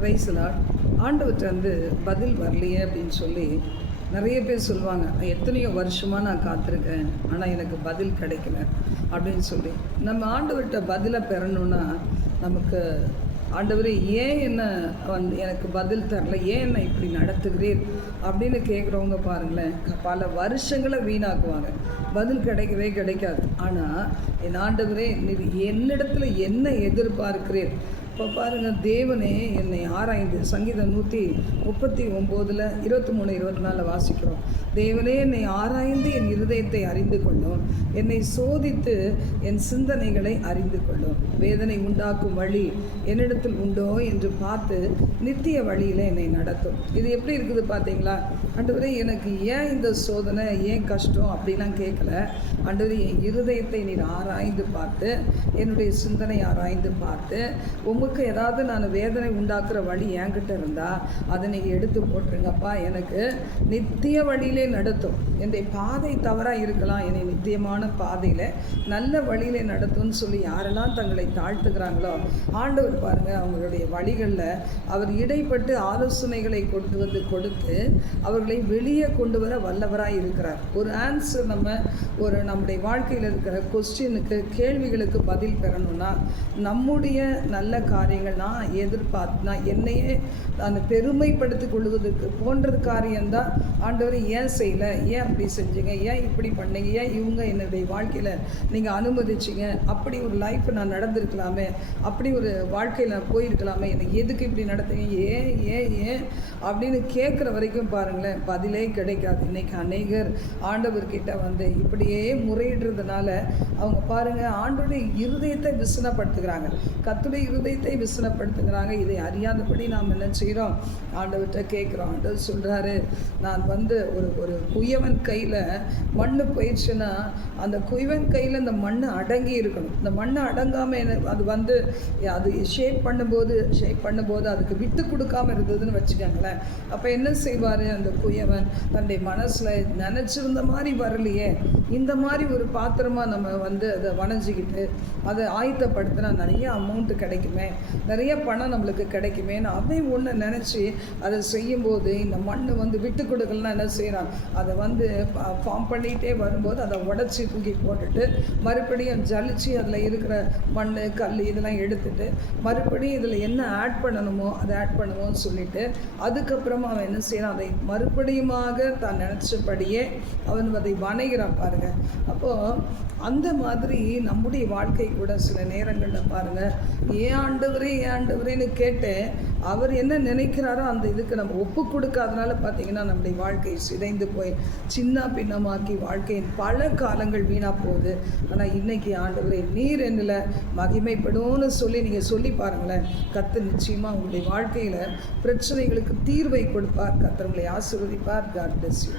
Price Lord. ஆண்டவர்கிட்ட பதில் வரலையே அப்படின்னு சொல்லி நிறைய பேர் சொல்லுவாங்க, எத்தனையோ வருஷமாக நான் காத்திருக்கேன், ஆனால் எனக்கு பதில் கிடைக்கல அப்படின்னு சொல்லி. நம்ம ஆண்டவர்கிட்ட பதிலை பெறணுன்னா நமக்கு ஆண்டவரே ஏன் என்ன எனக்கு பதில் தரல, ஏன் என்ன இப்படி நடத்துகிறீர் அப்படின்னு கேட்குறவங்க பாருங்களேன், பல வருஷங்களை வீணாக்குவாங்க, பதில் கிடைக்கவே கிடைக்காது. ஆனால் என் ஆண்டவரே நீர் என்னிடத்துல என்ன எதிர்பார்க்கிறீர்? இப்போ பாருங்கள், தேவனே என்னை ஆராய்ந்து, சங்கீதம் 139 23 24 வாசிக்கிறோம். தேவனே என்னை ஆராய்ந்து என் இருதயத்தை அறிந்து கொள்ளும், என்னை சோதித்து என் சிந்தனைகளை அறிந்து கொள்ளும், வேதனை உண்டாக்கும் வழி என்னிடத்தில் உண்டோ என்று பார்த்து நித்திய வழியில் என்னை நடத்தும். இது எப்படி இருக்குது பார்த்தீங்களா? ஆண்டவரே எனக்கு ஏன் இந்த சோதனை, ஏன் கஷ்டம் அப்படிலாம் கேட்கல. ஆண்டவரே என் இருதயத்தை நீர் ஆராய்ந்து பார்த்து, என்னுடைய சிந்தனை ஆராய்ந்து பார்த்து, உங்களுக்கு ஏதாவது நான் வேதனை உண்டாக்குற வழி என்கிட்ட இருந்தால் அதை நீங்கள் எடுத்து போட்டுருங்கப்பா, எனக்கு நித்திய வழியிலே நடத்தும். என்னுடைய பாதை தவறாக இருக்கலாம், என்னை நித்தியமான பாதையில் நல்ல வழியிலே நடத்தும்னு சொல்லி யாரெல்லாம் தங்களை தாழ்த்துக்கிறாங்களோ ஆண்டவர் பாருங்கள், அவங்களுடைய வழிகளில் அவர் இடைப்பட்டு ஆலோசனைகளை கொடுத்து அவர்களை வெளியே கொண்டு வர வல்லவராக இருக்கிறார். ஒரு ஆன்சர் நம்முடைய வாழ்க்கையில் இருக்கிற கொஸ்டினுக்கு, கேள்விகளுக்கு பதில் பெறணும்னா நம்முடைய நல்ல காரியங்கள் நான் என்னையே நான் பெருமைப்படுத்திக் கொள்வதற்கு போன்றது காரியம்தான் ஆண்டவர் ஏன் செய்யலை, ஏன் அப்படி செஞ்சீங்க, ஏன் இப்படி பண்ணீங்க, ஏன் இவங்க என்னுடைய வாழ்க்கையில் நீங்கள் அனுமதிச்சிங்க, அப்படி ஒரு லைஃப் நான் நடந்திருக்கலாமே, அப்படி ஒரு வாழ்க்கையில் நான் போயிருக்கலாமே, எனக்கு எதுக்கு இப்படி நடத்துங்க, ஏன் ஏன் ஏன் அப்படின்னு கேட்குற வரைக்கும் பாருங்களேன், பதிலே கிடைக்காது. இன்றைக்கி அநேகர் ஆண்டவர்கிட்ட இப்படியே முறையிடுறதுனால அவங்க பாருங்கள் ஆண்டவருடைய இருதயத்தை விசனப்படுத்துகிறாங்க, கர்த்தருடைய இருதயத்தை விசனப்படுத்துகிறாங்க. இதை அறியாதபடி நாம் என்ன செய்கிறோம்? ஆண்டவர்கிட்ட கேட்குறோம். ஆண்டவர் சொல்கிறாரு, நான் ஒரு குயவன் கையில் மண் போயிடுச்சுன்னா அந்த குயவன் கையில் அந்த மண் அடங்கி இருக்கணும். இந்த மண் அடங்காமல் அது ஷேப் பண்ணும்போது அதுக்கு விட்டு கொடுக்காமல் இருந்ததுன்னு வச்சுக்கோங்களேன். அப்போ என்ன செய்வார் அந்த குயவன்? தன்னுடைய மனசில் நினச்சிருந்த மாதிரி வரலையே, இந்த மாதிரி ஒரு பாத்திரமாக நம்ம அதை வணைஞ்சிக்கிட்டு அதை ஆயத்தப்படுத்தினா நிறைய அமௌண்ட்டு கிடைக்குமே, நிறைய பணம் நம்மளுக்கு கிடைக்குமேன்னு அதை ஒன்று நினச்சி அதை செய்யும்போது இந்த மண் விட்டு கொடுக்கலன்னா என்ன செய்கிறான்? அதை ஃபார்ம் பண்ணிகிட்டே வரும்போது அதை உடச்சி தூக்கி போட்டுட்டு மறுபடியும் ஜலிச்சு அதில் இருக்கிற மண், கல் இதெல்லாம் எடுத்துட்டு மறுபடியும் இதில் என்ன ஆட் பண்ணணுமோ அதை ஆட் பண்ணுவோன்னு சொல்லிவிட்டு அதுக்கப்புறமா அவன் என்ன செய்யறான்? அதை மறுபடியுமாக தான் நினச்சபடியே அவன் அதை வணைகிறான் பாருங்கள். அப்போது அந்த மாதிரி நம்முடைய வாழ்க்கை கூட சில நேரங்களில் பாருங்கள், ஏன் ஆண்டவரேன்னு கேட்டு அவர் என்ன நினைக்கிறாரோ அந்த இதுக்கு நம்ம ஒப்பு கொடுக்காதனால பார்த்திங்கன்னா நம்முடைய வாழ்க்கை சிதைந்து போய் சின்ன பின்னமாக்கி வாழ்க்கையின் பல காலங்கள் வீணாக போகுது. ஆனால் இன்றைக்கி ஆண்டவரே நீர் என்னில் மகிமைப்படும்னு சொல்லி நீங்கள் சொல்லி பாருங்களேன், கர்த்தர் நிச்சயமாக உங்களுடைய வாழ்க்கையில் பிரச்சனைகளுக்கு தீர்வை கொடுப்பார். கர்த்தர் உங்களை ஆசீர்வதிப்பார். God bless you.